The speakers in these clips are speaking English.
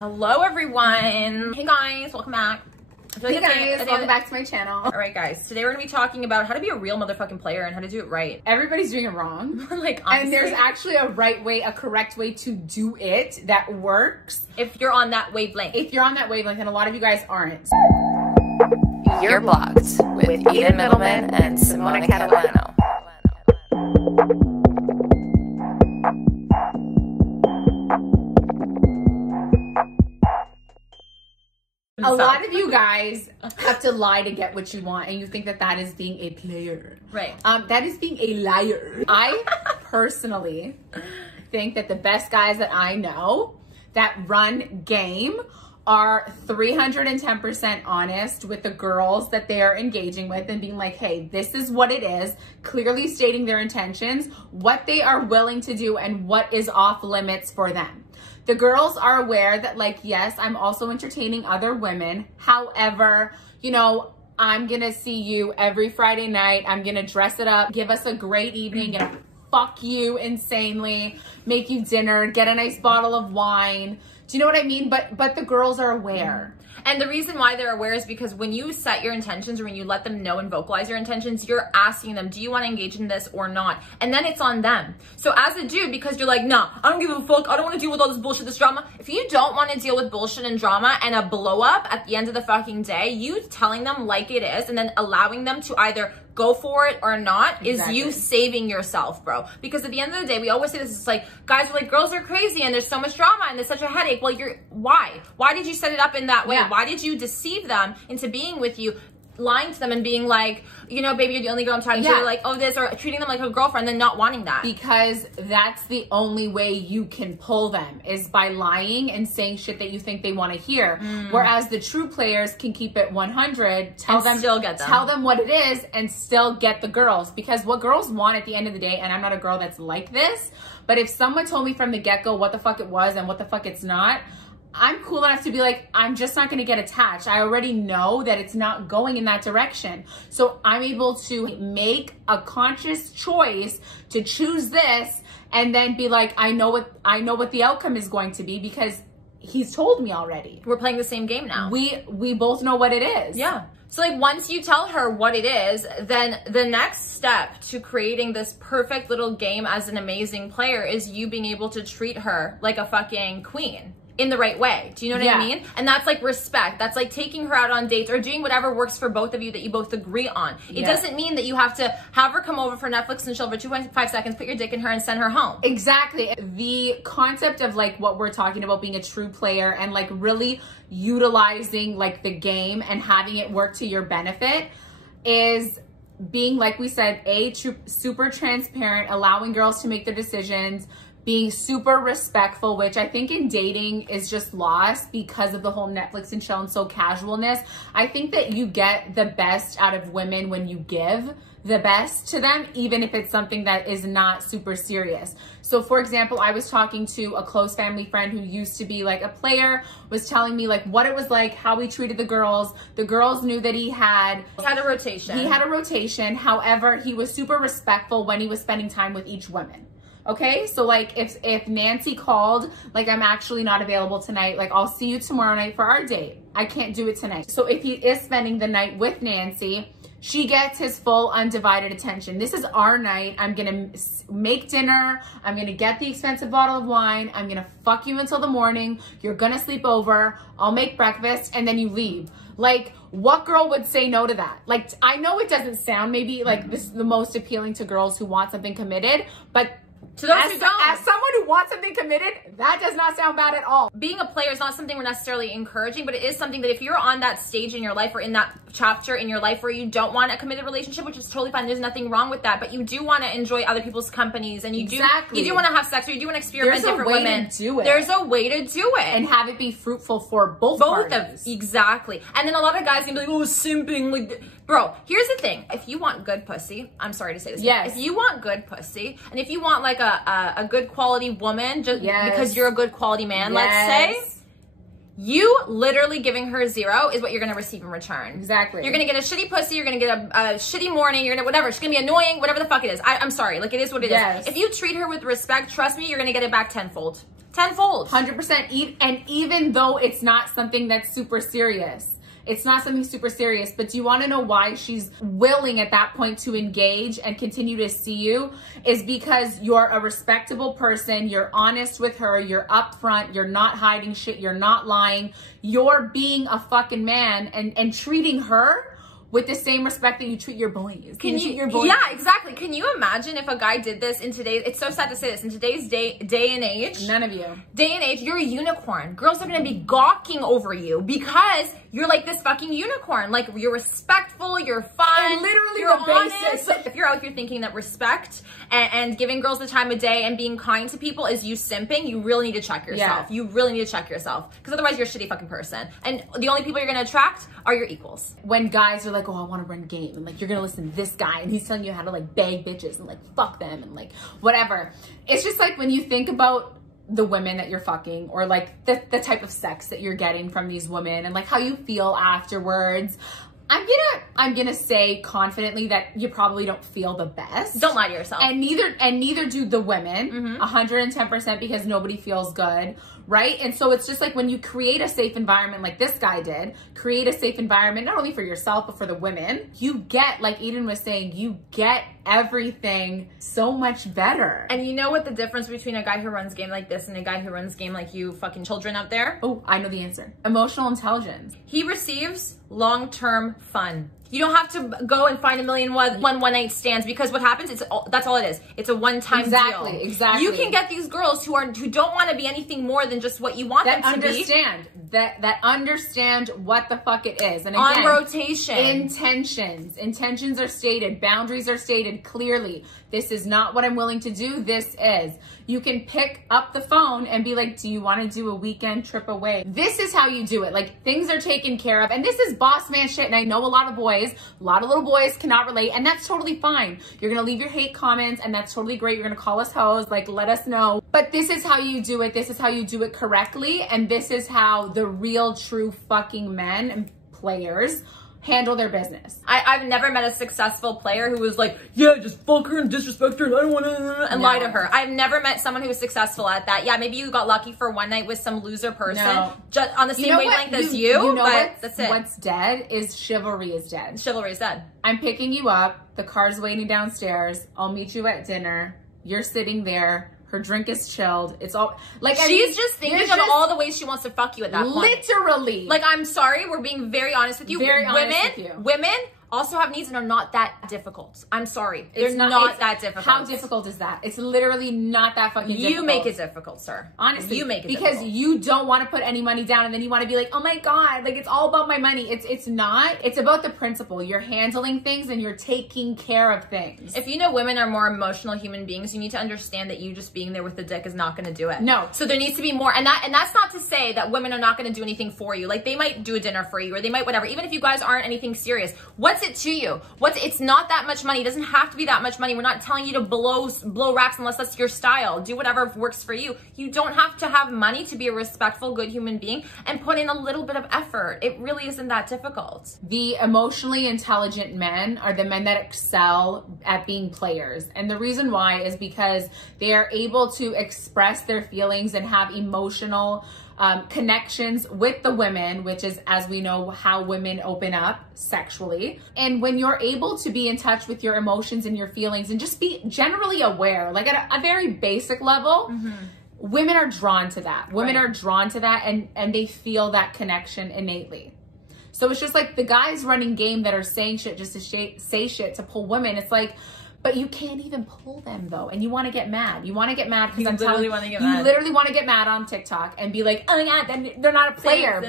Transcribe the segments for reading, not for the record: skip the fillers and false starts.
Hello everyone. Hey guys, welcome back. Hey guys, welcome back to my channel. All right guys, today we're gonna be talking about how to be a real motherfucking player and how to do it right. Everybody's doing it wrong. Like, honestly, and there's actually a right way, a correct way to do it that works. If you're on that wavelength. If you're on that wavelength, and a lot of you guys aren't. You're blocked with Eden Middleman and Simona Catalano. A lot of you guys have to lie to get what you want, and you think that that is being a player. Right. That is being a liar. I personally think that the best guys that I know that run game are 310% honest with the girls that they are engaging with and being like, hey, this is what it is, clearly stating their intentions, what they are willing to do, and what is off limits for them. The girls are aware that, like, yes, I'm also entertaining other women. However, you know, I'm going to see you every Friday night. I'm going to dress it up, give us a great evening, gonna fuck you insanely, make you dinner, get a nice bottle of wine. Do you know what I mean? But the girls are aware. And the reason why they're aware is because when you set your intentions or when you let them know and vocalize your intentions, you're asking them, do you want to engage in this or not? And then it's on them. So as a dude, because you're like, nah, I don't give a fuck. I don't want to deal with all this bullshit, this drama. If you don't want to deal with bullshit and drama and a blow up at the end of the fucking day, you telling them like it is and then allowing them to either go for it or not is you saving yourself, bro. Because at the end of the day, we always say this, it's like, guys are like, girls are crazy and there's so much drama and there's such a headache. Well, why? Why did you set it up in that way? Yeah. Why did you deceive them into being with you, lying to them and being like, you know, baby, you're the only girl I'm talking to, like, oh, this, or treating them like a girlfriend, then not wanting that? Because that's the only way you can pull them, is by lying and saying shit that you think they want to hear. Whereas the true players can keep it 100, tell them what it is and still get the girls. Because what girls want at the end of the day, and I'm not a girl that's like this, but if someone told me from the get-go what the fuck it was and what the fuck it's not, I'm cool enough to be like, I'm just not going to get attached. I already know that it's not going in that direction. So I'm able to make a conscious choice to choose this and then be like, I know what the outcome is going to be because he's told me already. We're playing the same game now. We both know what it is. Yeah. So like once you tell her what it is, then the next step to creating this perfect little game as an amazing player is you being able to treat her like a fucking queen. In the right way. Do you know what I mean? And that's like respect. That's like taking her out on dates or doing whatever works for both of you that you both agree on. It doesn't mean that you have to have her come over for Netflix and chill for 2.5 seconds, put your dick in her and send her home. Exactly. The concept of like what we're talking about being a true player and like really utilizing like the game and having it work to your benefit is being, like we said, super transparent, allowing girls to make their decisions, being super respectful, which I think in dating is just lost because of the whole Netflix and chill and so casualness. I think that you get the best out of women when you give the best to them, even if it's something that is not super serious. So for example, I was talking to a close family friend who used to be like a player, was telling me like what it was like, how he treated the girls. The girls knew that he had a rotation. He had a rotation. However, he was super respectful when he was spending time with each woman. Okay, so like if Nancy called, like, I'm actually not available tonight, like I'll see you tomorrow night for our date. I can't do it tonight. So if he is spending the night with Nancy, she gets his full undivided attention. This is our night. I'm gonna make dinner. I'm gonna get the expensive bottle of wine. I'm gonna fuck you until the morning. You're gonna sleep over. I'll make breakfast and then you leave. Like, what girl would say no to that? Like, I know it doesn't sound maybe like this is the most appealing to girls who want something committed, but to those who don't. As someone who wants something committed, that does not sound bad at all. Being a player is not something we're necessarily encouraging, but it is something that if you're on that stage in your life or in that chapter in your life where you don't want a committed relationship, which is totally fine, there's nothing wrong with that, but you do want to enjoy other people's companies and you do want to have sex or you do want to experiment different women. There's a way to do it. And have it be fruitful for both parties. Exactly. And then a lot of guys can be like, oh, simping. Like, bro, here's the thing. If you want good pussy, I'm sorry to say this. Yes. If you want good pussy and if you want like a good quality woman just because you're a good quality man, let's say, you literally giving her 0 is what you're going to receive in return. Exactly. You're going to get a shitty pussy. You're going to get a shitty morning. You're going to, whatever. She's going to be annoying, whatever the fuck it is. I'm sorry. Like, it is what it is. If you treat her with respect, trust me, you're going to get it back tenfold. Tenfold. 100%. And even though it's not something that's super serious, it's not something super serious, but do you want to know why she's willing at that point to engage and continue to see you? Is because you're a respectable person, you're honest with her, you're upfront, you're not hiding shit, you're not lying, you're being a fucking man and treating her with the same respect that you treat your boys. Can you treat your boys? Yeah, exactly. Can you imagine if a guy did this in today's, it's so sad to say this, in today's day and age. None of you. Day and age, you're a unicorn. Girls are going to be gawking over you because you're like this fucking unicorn. Like, you're respectful, you're fun. And literally you're the honest. basis. If you're out here thinking that respect and giving girls the time of day and being kind to people is you simping, you really need to check yourself. Yeah. You really need to check yourself. Because otherwise you're a shitty fucking person. And the only people you're going to attract are your equals. When guys are like, oh, I want to run game, and like, you're gonna listen to this guy and he's telling you how to like bag bitches and like fuck them and like whatever. It's just like when you think about the women that you're fucking, or like the type of sex that you're getting from these women and like how you feel afterwards. I'm gonna say confidently that you probably don't feel the best. Don't lie to yourself. And neither do the women, 110%, because nobody feels good, right? And so it's just like when you create a safe environment like this guy did, create a safe environment not only for yourself but for the women, you get, like Eden was saying, you get everything so much better. And you know what the difference between a guy who runs game like this and a guy who runs game like you fucking children out there? Oh, I know the answer. Emotional intelligence. He receives long-term fun. You don't have to go and find a million one night stands, because what happens is that's all it is. It's a one-time deal. Exactly. You can get these girls who don't want to be anything more than just what you want them to be. That understand what the fuck it is. And again, on rotation. Intentions are stated. Boundaries are stated clearly. This is not what I'm willing to do. This is. You can pick up the phone and be like, do you want to do a weekend trip away? This is how you do it. Like, things are taken care of. And this is boss man shit. And I know a lot of little boys cannot relate. And that's totally fine. You're going to leave your hate comments and that's totally great. You're going to call us hoes. Like, let us know. But this is how you do it. This is how you do it correctly. And this is how the real, true fucking men and players handle their business. I've never met a successful player who was like, yeah, just fuck her and disrespect her and I don't want to and lie to her. I've never met someone who was successful at that. Yeah, maybe you got lucky for one night with some loser person just on the same wavelength as you, but that's it. What's dead is chivalry is dead. Chivalry is dead. I'm picking you up. The car's waiting downstairs. I'll meet you at dinner. You're sitting there. Her drink is chilled. It's all like she's just thinking of all the ways she wants to fuck you at that point. Literally. Like, I'm sorry, we're being very honest with you. Women also have needs and are not that difficult. I'm sorry. They're not that difficult. How difficult is that? It's literally not that fucking difficult. You make it difficult, sir. Honestly. You make it because difficult. You don't want to put any money down and then you want to be like, oh my God, like it's all about my money. It's not. It's about the principle. You're handling things and you're taking care of things. If you know women are more emotional human beings, you need to understand that you just being there with the dick is not going to do it. No. So there needs to be more. And that's not to say that women are not going to do anything for you. Like, they might do a dinner for you or they might whatever. Even if you guys aren't anything serious. What's it to you? It's not that much money. It doesn't have to be that much money. We're not telling you to blow racks unless that's your style. Do whatever works for you. You don't have to have money to be a respectful, good human being and put in a little bit of effort. It really isn't that difficult. The emotionally intelligent men are the men that excel at being players. And the reason why is because they are able to express their feelings and have emotional connections with the women, which is, as we know, how women open up sexually. And when you're able to be in touch with your emotions and your feelings and just be generally aware, like at a very basic level, women are drawn to that. Women are drawn to that and they feel that connection innately. So it's just like the guys running game that are saying shit just to say shit to pull women. It's like, but you can't even pull them though. And you want to get mad. You want to get mad because you literally want to get mad on TikTok and be like, oh my God, they're not a player.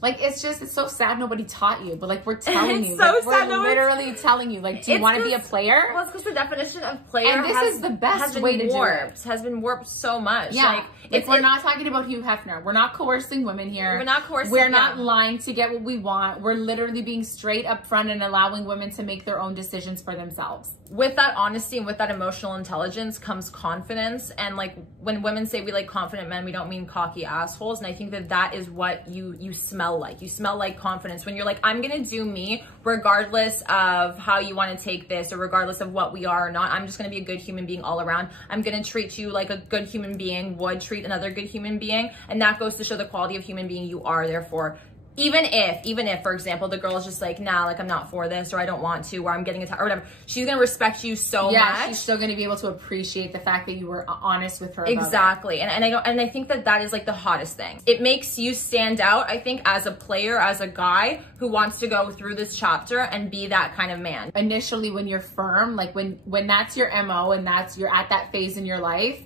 Like, it's so sad nobody taught you. But like, we're telling you. So like, sad. We're literally telling you. Like, do you want to be a player? Well, it's because the definition of player and this is the best way to do it. Has been warped so much. Yeah. Like, we're not talking about Hugh Hefner. We're not coercing women here. We're not coercing. We're not lying to get what we want. We're literally being straight up front and allowing women to make their own decisions for themselves. with that honesty and with that emotional intelligence comes confidence. And like when women say we like confident men, we don't mean cocky assholes. And I think that that is what you smell like. You smell like confidence when you're like, I'm gonna do me regardless of how you want to take this or regardless of what we are or not. I'm just gonna be a good human being all around. I'm gonna treat you like a good human being would treat another good human being. And that goes to show the quality of human being you are. Therefore, even if, for example, the girl is just like, nah, like I'm not for this, or I don't want to, or I'm getting attacked, or whatever, she's gonna respect you so much. She's still gonna be able to appreciate the fact that you were honest with her. Exactly, and I think that is like the hottest thing. It makes you stand out, I think, as a player, as a guy who wants to go through this chapter and be that kind of man. Initially, when you're firm, like when that's your MO and you're at that phase in your life,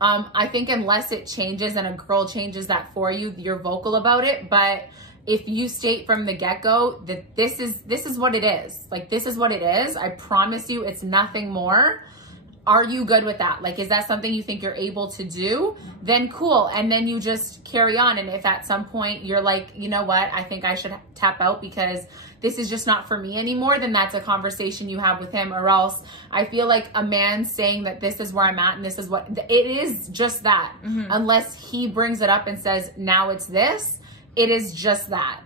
I think unless it changes and a girl changes that for you, you're vocal about it. But if you state from the get-go that this is what it is, like this is what it is, I promise you it's nothing more. Are you good with that? Like, is that something you think you're able to do? Then cool. And then you just carry on. And if at some point you're like, you know what, I think I should tap out because this is just not for me anymore, then that's a conversation you have with him. Or else I feel like a man saying that this is where I'm at and this is what, it is just that. Unless he brings it up and says, now it's this, it is just that.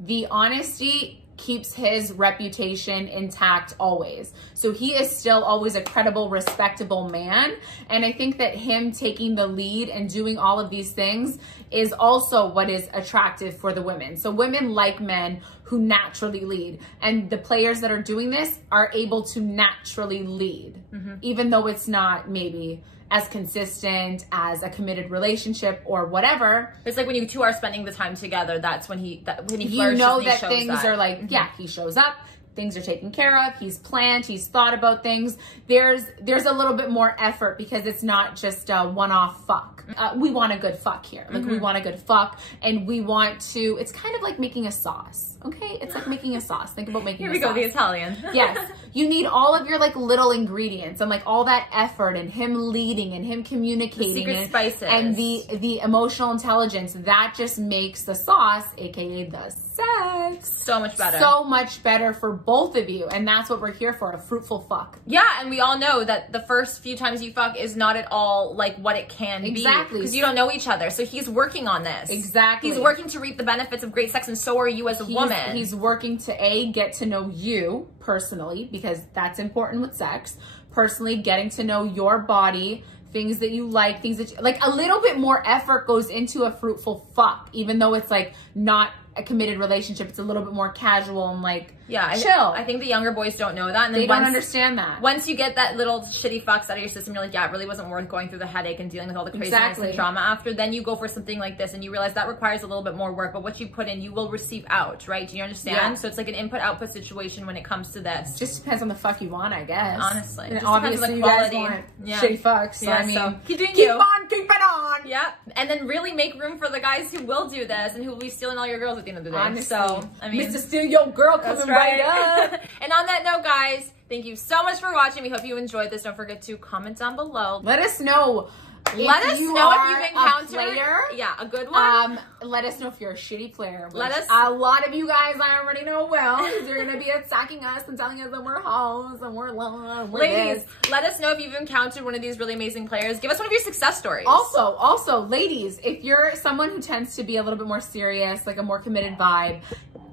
The honesty keeps his reputation intact always. So he is still always a credible, respectable man. And I think that him taking the lead and doing all of these things is also what is attractive for the women. So women like men who naturally lead. And the players that are doing this are able to naturally lead, even though it's not maybe as consistent as a committed relationship or whatever. It's like when you two are spending the time together, that's when he flourishes, you know that shows things are like, yeah, he shows up, things are taken care of, he's planned, he's thought about things. There's a little bit more effort because it's not just a one-off fuck. We want a good fuck here. Like we want a good fuck, and we want to, it's kind of like making a sauce, okay? It's like making a sauce. Think about making a sauce. Here we go, the Italian. Yes. You need all of your like little ingredients and like all that effort and him leading and him communicating. The secret spices. And the emotional intelligence. That just makes the sauce, aka the sex, so much better. So much better for both of you. And that's what we're here for, a fruitful fuck. Yeah, and we all know that the first few times you fuck is not at all like what it can be. Exactly. Because you don't know each other. So he's working on this. Exactly. He's working to reap the benefits of great sex, and so are you as a woman. He's working to get to know you personally, because that's important with sex. Personally, getting to know your body, things that you like, things that you, like a little bit more effort goes into a fruitful fuck, even though it's like not a committed relationship. It's a little bit more casual and like chill. I think the younger boys don't know that, and then they don't understand that. Once you get that little shitty fucks out of your system, you're like, yeah, it really wasn't worth going through the headache and dealing with all the craziness and trauma after. Then you go for something like this, and you realize that requires a little bit more work, but what you put in, you will receive out, right? Do you understand? Yeah. So it's like an input-output situation when it comes to this. Just depends on the fuck you want, I guess. Honestly, and obviously you guys want shitty fucks. So I mean, so keep on, keep it on. Yep, and then really make room for the guys who will do this and who will be stealing all your girls at the end of the day. Honestly, so I mean, Mr. Steal Your Girl coming right up. And on that note, guys, thank you so much for watching. We hope you enjoyed this. Don't forget to comment down below. Let us know. Let us know if you've encountered a good one. Let us know if you're a shitty player. Let us. A lot of you guys I already know well, because you're gonna be attacking us and telling us that we're hoes and we're low. Ladies, let us know if you've encountered one of these really amazing players. Give us one of your success stories. Also, ladies, if you're someone who tends to be a little bit more serious, like a more committed vibe,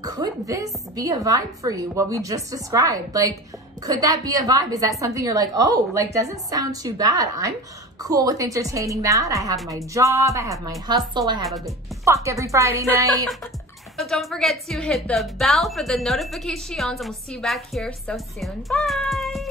could this be a vibe for you? What we just described, like, could that be a vibe? Is that something you're like, oh, like, doesn't sound too bad? I'm cool with entertaining that. I have my job, I have my hustle, I have a good fuck every Friday night. So don't forget to hit the bell for the notifications, and we'll see you back here so soon. Bye.